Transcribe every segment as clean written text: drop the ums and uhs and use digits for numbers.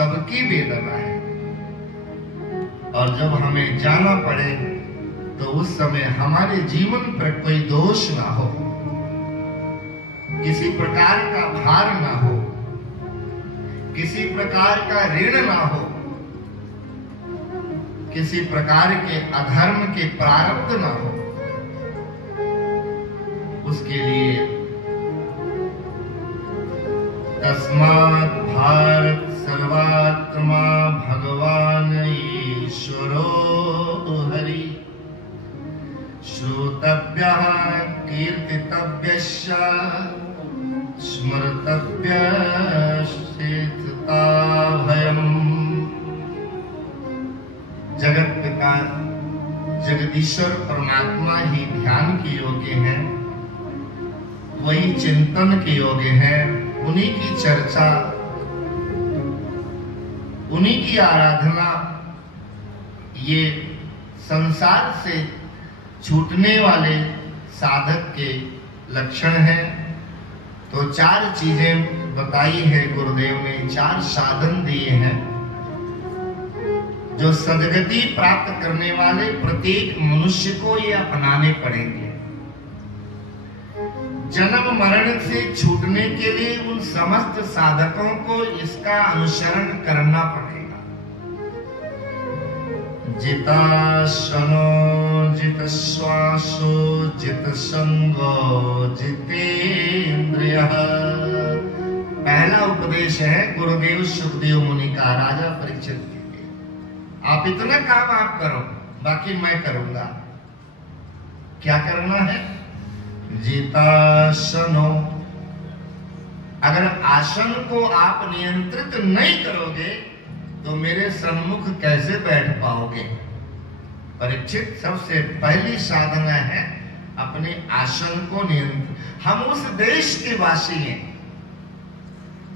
सबकी वेदना है। और जब हमें जाना पड़े तो उस समय हमारे जीवन पर कोई दोष ना हो, किसी प्रकार का भार ना हो, किसी प्रकार का ऋण ना हो, किसी प्रकार के अधर्म के प्रारब्ध ना हो। उसके लिए तस्मात् भारत सर्वात्मा भगवान ईश्वरो हरि श्रोतव्यः कीर्तितव्यश्च स्मर्तव्यश्चेतता भयम्। जगत पिता जगदीश्वर परमात्मा ही ध्यान के योग्य हैं, वही चिंतन के योग्य हैं, उन्हीं की चर्चा, उन्हीं की आराधना ये संसार से छूटने वाले साधक के लक्षण हैं। तो 4 चीजें बताई है गुरुदेव ने, 4 साधन दिए हैं जो सद्गति प्राप्त करने वाले प्रत्येक मनुष्य को ये अपनाने पड़ेंगे। जन्म मरण से छूटने के लिए उन समस्त साधकों को इसका अनुसरण करना पड़ेगा। जिताशनो जितश्वासो जितसंगो जितेन्द्रियः। पहला उपदेश है गुरुदेव सुखदेव मुनि का राजा परीक्षित के लिए। आप इतना काम आप करो, बाकी मैं करूंगा। क्या करना है? जितासनो। अगर आसन को आप नियंत्रित नहीं करोगे तो मेरे सम्मुख कैसे बैठ पाओगे? परीक्षित, सबसे पहली साधना है अपने आसन को नियंत्रित। हम उस देश के वासी हैं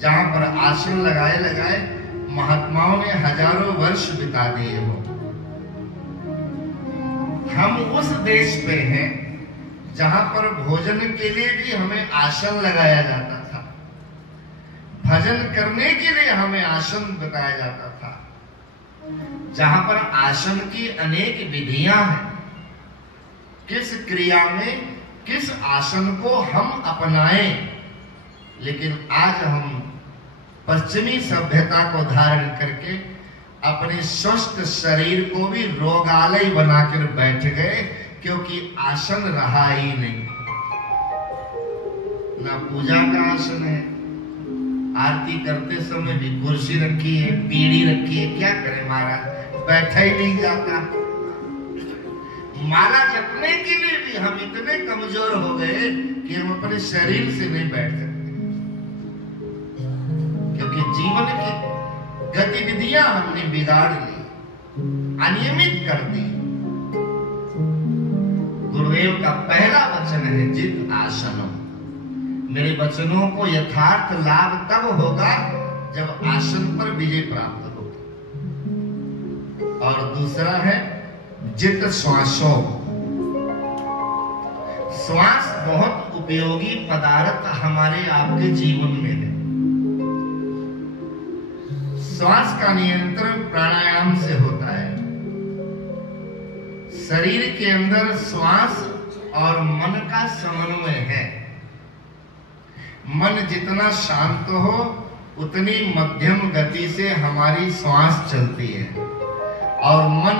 जहां पर आसन लगाए लगाए महात्माओं ने हजारों वर्ष बिता दिए हो। हम उस देश पे हैं जहां पर भोजन के लिए भी हमें आसन लगाया जाता था, भजन करने के लिए हमें आसन बताया जाता था, जहां पर आसन की अनेक विधियां हैं। किस क्रिया में किस आसन को हम अपनाएं। लेकिन आज हम पश्चिमी सभ्यता को धारण करके अपने स्वस्थ शरीर को भी रोगालय बनाकर बैठ गए, क्योंकि आसन रहा ही नहीं। ना पूजा का आसन है, आरती करते समय भी कुर्सी रखी है, पीढ़ी रखी है। क्या करें महाराज, बैठा ही नहीं जाता। माला जपने के लिए भी हम इतने कमजोर हो गए कि हम अपने शरीर से नहीं बैठ सकते, क्योंकि जीवन की गतिविधियां हमने बिगाड़ ली, अनियमित कर दी। गुरुदेव का पहला वचन है जित आसनो। मेरे वचनों को यथार्थ लाभ तब होगा जब आसन पर विजय प्राप्त होगा। और दूसरा है जित श्वासो। श्वास बहुत उपयोगी पदार्थ हमारे आपके जीवन में है। श्वास का नियंत्रण प्राणायाम से होता है। शरीर के अंदर श्वास और मन का समन्वय है। मन जितना शांत हो उतनी मध्यम गति से हमारी श्वास चलती है, और मन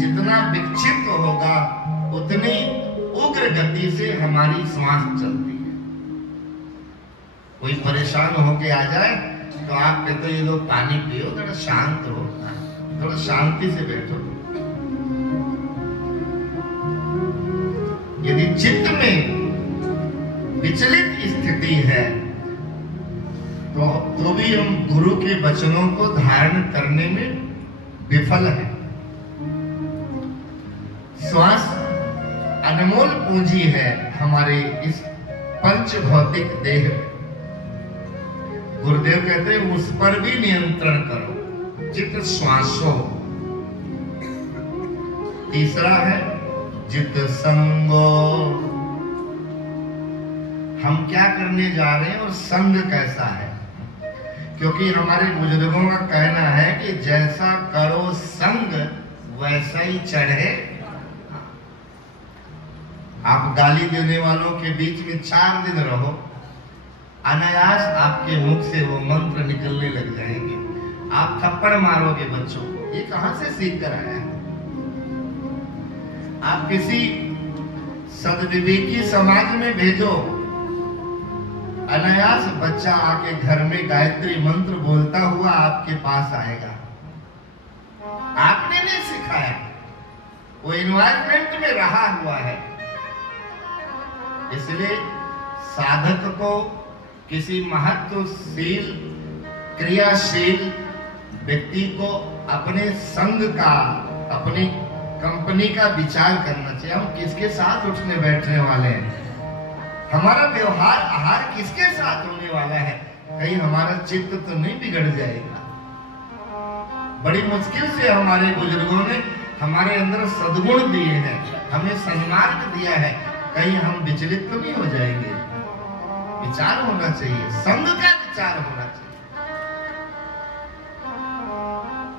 जितना विक्षिप्त होगा उतनी उग्र गति से हमारी श्वास चलती है। कोई परेशान होके आ जाए तो आप कहते हो ये लोग पानी पियो, थोड़ा शांत हो, थोड़ा शांति से बैठो। यदि चित्त में विचलित स्थिति है तो भी हम गुरु के वचनों को धारण करने में विफल है। श्वास अनमोल पूंजी है हमारे इस पंच भौतिक देह में। गुरुदेव कहते हैं उस पर भी नियंत्रण करो, जित श्वासो। तीसरा है जित संगो। हम क्या करने जा रहे हैं और संग कैसा है, क्योंकि हमारे बुजुर्गों का कहना गोसाई चढ़े। आप गाली देने वालों के बीच में 4 दिन रहो, अनायास आपके मुख से वो मंत्र निकलने लग जाएंगे। आप थप्पड़ मारोगे बच्चों को, ये कहां से सीख कर आया है? आप किसी सदविवेकी समाज में भेजो, अनायास बच्चा आके घर में गायत्री मंत्र बोलता हुआ आपके पास आएगा। आपने नहीं सिखाया, वो एनवायरमेंट में रहा हुआ है। इसलिए साधक को किसी महत्वशील क्रियाशील व्यक्ति को अपने संग का, अपनी कंपनी का विचार करना चाहिए। हम किसके साथ उठने बैठने वाले हैं, हमारा व्यवहार आहार किसके साथ होने वाला है, कहीं हमारा चित्त तो नहीं बिगड़ जाएगा। बड़ी मुश्किल से हमारे बुजुर्गों ने हमारे अंदर सद्गुण दिए हैं, हमें सन्मार्ग दिया है, कहीं हम विचलित तो नहीं हो जाएंगे। विचार होना चाहिए, संग का विचार होना चाहिए।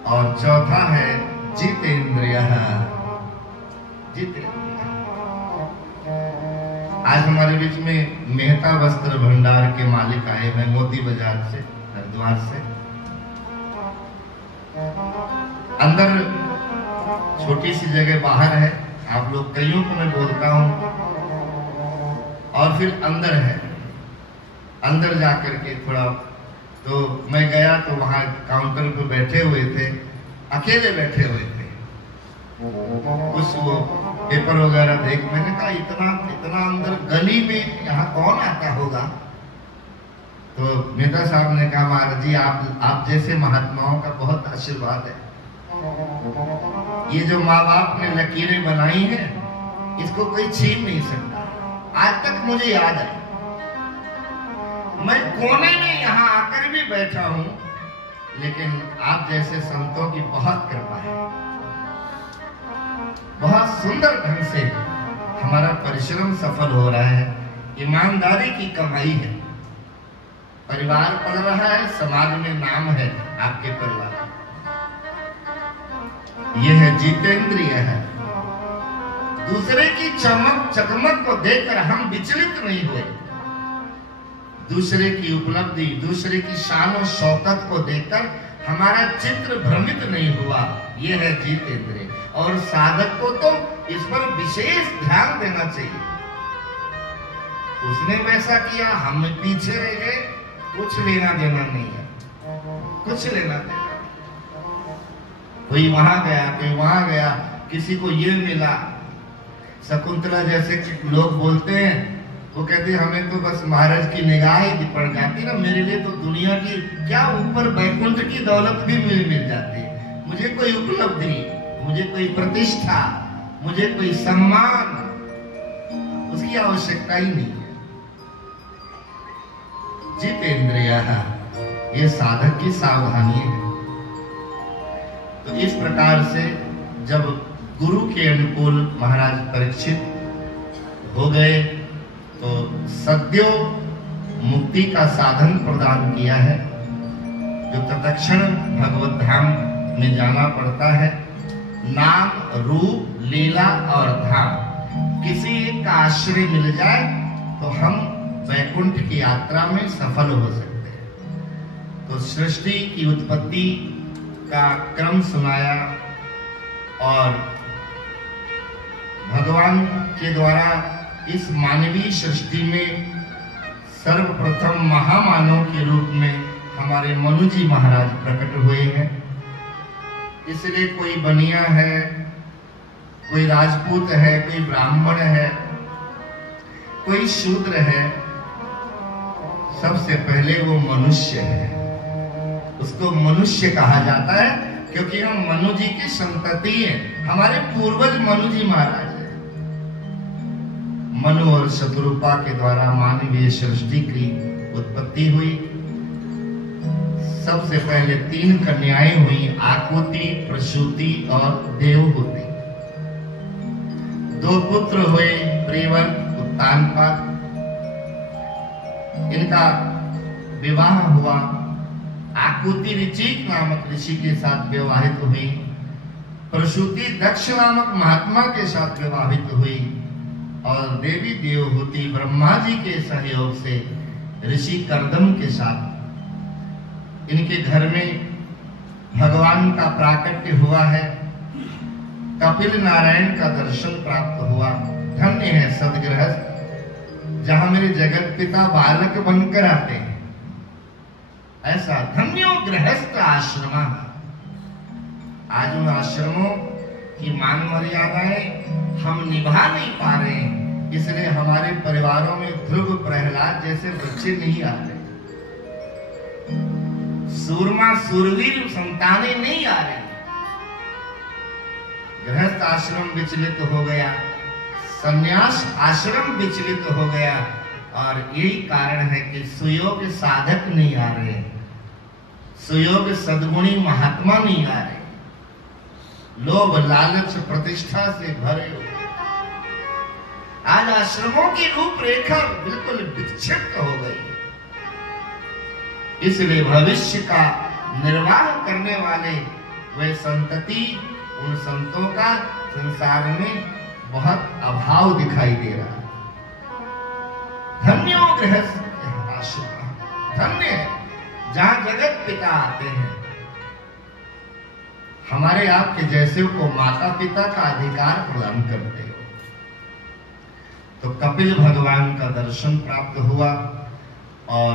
और चौथा है जितेंद्रियः। जितेंद्रियः। आज हमारे बीच में मेहता वस्त्र भंडार के मालिक आए हैं मोती बाजार से, हरिद्वार से। अंदर छोटी सी जगह बाहर है, आप लोग कईयों को मैं बोलता हूं, और फिर अंदर है। अंदर जाकर के थोड़ा, तो मैं गया तो वहां काउंटर पे बैठे हुए थे, अकेले बैठे हुए थे। कुछ वो पेपर वगैरह देख, मैंने कहा इतना इतना अंदर गली में यहाँ कौन आता होगा? तो मेहता साहब ने कहा महाराज जी आप जैसे महात्माओं का बहुत आशीर्वाद है। ये जो माँ बाप ने लकीरें बनाई हैं, इसको कोई छीन नहीं सकता। आज तक मुझे याद है, मैं कोने में यहाँ आकर भी बैठा हूं, लेकिन आप जैसे संतों की बहुत कृपा है। बहुत सुंदर ढंग से हमारा परिश्रम सफल हो रहा है, ईमानदारी की कमाई है, परिवार पल रहा है, समाज में नाम है आपके परिवार। यह है जितेंद्रिय है। दूसरे की चमक चकमक को देखकर हम विचलित नहीं हुए, दूसरे की उपलब्धि, दूसरे की शान और शौकत को देखकर हमारा चित्र भ्रमित नहीं हुआ, यह है जितेंद्रिय। और साधक को तो इस पर विशेष ध्यान देना चाहिए। उसने वैसा किया, हम पीछे रह गए, कुछ लेना देना नहीं है, कुछ लेना देना। कोई वहां गया, कोई वहां गया, किसी को ये मिला। शकुंतला जैसे लोग बोलते हैं, वो कहते हमें तो बस महाराज की निगाह ही पड़ जाती ना, मेरे लिए तो दुनिया की क्या, ऊपर बैकुंठ की दौलत भी मिल जाती है। मुझे कोई उपलब्धि, मुझे कोई प्रतिष्ठा, मुझे कोई सम्मान, उसकी आवश्यकता ही नहीं है। जितेंद्रियः, ये साधक की सावधानी है। तो इस प्रकार से जब गुरु के अनुकूल महाराज परीक्षित हो गए, तो सद्यो मुक्ति का साधन प्रदान किया है, जो तत्क्षण भगवत धाम में जाना पड़ता है। नाम, रूप, लीला और धाम, किसी एक का आश्रय मिल जाए तो हम वैकुंठ की यात्रा में सफल हो सकते हैं। तो सृष्टि की उत्पत्ति का क्रम सुनाया, और भगवान के द्वारा इस मानवीय सृष्टि में सर्वप्रथम महामानव के रूप में हमारे मनु जी महाराज प्रकट हुए हैं। इसलिए कोई बनिया है, कोई राजपूत है, कोई ब्राह्मण है, कोई शूद्र है, सबसे पहले वो मनुष्य है। उसको मनुष्य कहा जाता है क्योंकि हम मनु जी की संतति हैं। हमारे पूर्वज मनु जी महाराज हैं। मनु और शतरूपा के द्वारा मानवीय सृष्टि की उत्पत्ति हुई। सबसे पहले 3 कन्याएं हुई, आकुति, प्रसूति और देवहूति। 2 पुत्र हुए, प्रियव्रत, उत्तानपाद। इनका विवाह हुआ। आकुति ऋचिक नामक ऋषि के साथ विवाहित हुई। प्रसूति दक्ष नामक महात्मा के साथ विवाहित हुई और देवी देवहूति ब्रह्मा जी के सहयोग से ऋषि कर्दम के साथ इनके घर में भगवान का प्राकट्य हुआ है। कपिल नारायण का दर्शन प्राप्त हुआ। धन्य है सदगृहस्थ जहां मेरे जगत पिता बालक बनकर आते हैं। ऐसा धन्यो गृहस्थ आश्रम। आज उन आश्रमों की मान मर्यादाएं हम निभा नहीं पा रहे हैं, इसलिए हमारे परिवारों में ध्रुव प्रहलाद जैसे बच्चे नहीं आ रहे, सूरमा सूरवीर संतानें नहीं आ रही। गृहस्थ आश्रम विचलित हो गया, संन्यास आश्रम विचलित हो गया और यही कारण है कि सुयोग साधक नहीं आ रहे, सुयोग सद्गुणी महात्मा नहीं आ रहे, लोभ लालच प्रतिष्ठा से भरे हुए। आज आश्रमों की रूपरेखा बिल्कुल विक्षिप्त हो गई है। इसलिए भविष्य का निर्वाह करने वाले वे संतति, उन संतों का संसार में बहुत अभाव दिखाई दे रहा है। धन्यो गृहस्थ आश्रम, धन्य है जहां जगत पिता आते हैं। हमारे आपके जैसे को माता पिता का अधिकार प्रदान करते हो। तो कपिल भगवान का दर्शन प्राप्त हुआ और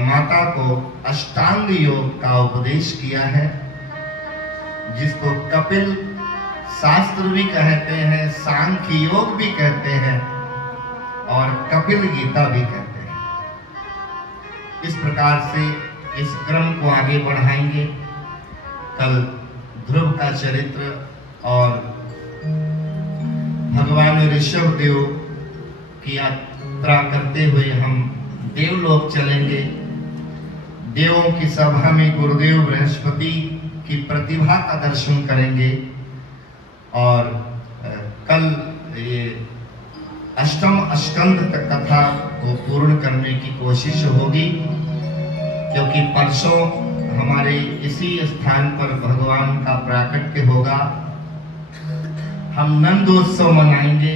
माता को अष्टांग योग का उपदेश किया है, जिसको कपिल शास्त्र भी कहते हैं, सांख्य योग भी कहते हैं और कपिल गीता भी कहते हैं। इस प्रकार से इस क्रम को आगे बढ़ाएंगे। कल ध्रुव का चरित्र और भगवान ऋषभ देव की यात्रा करते हुए हम देवलोक चलेंगे। देवों की सभा में गुरुदेव बृहस्पति की प्रतिभा का दर्शन करेंगे और कल ये अष्टम स्कंद तक कथा को पूर्ण करने की कोशिश होगी, क्योंकि परसों हमारे इसी स्थान पर भगवान का प्राकट्य होगा। हम नंदोत्सव मनाएंगे।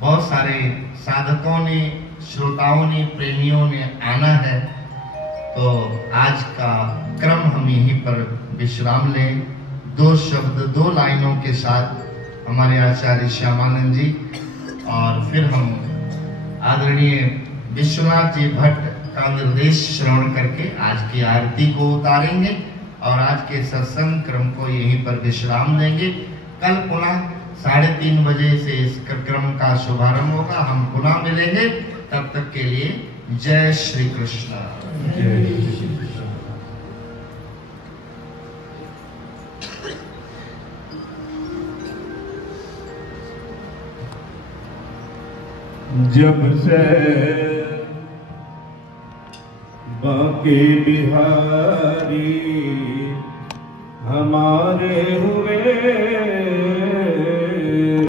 बहुत सारे साधकों ने, श्रोताओं ने, प्रेमियों ने आना है, तो आज का क्रम हम यहीं पर विश्राम लें। दो शब्द, दो लाइनों के साथ हमारे आचार्य श्यामानंद जी और फिर हम आदरणीय विश्वनाथ जी भट्ट का निर्देश श्रवण करके आज की आरती को उतारेंगे और आज के सत्संग क्रम को यहीं पर विश्राम देंगे। कल पुनः 3:30 बजे से इस क्रम का शुभारंभ होगा। हम पुनः मिलेंगे, तब तक के लिए जय श्री कृष्ण। जब से बांके बिहारी हमारे हुए